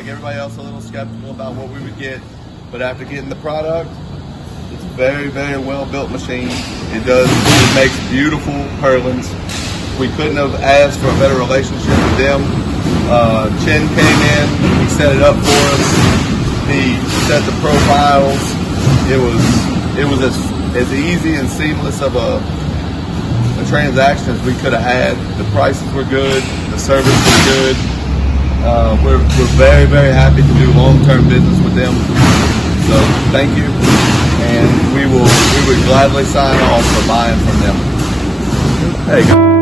like everybody else, a little skeptical about what we would get. But after getting the product, it's a very, very well-built machine. It makes beautiful purlins. We couldn't have asked for a better relationship with them. Chen came in, he set it up for us. He set the profiles. It was as easy and seamless of a transaction as we could have had. The prices were good, the service was good. We're very, very happy to do long-term business with them. So thank you, and we would gladly sign off for buying from them. There you go.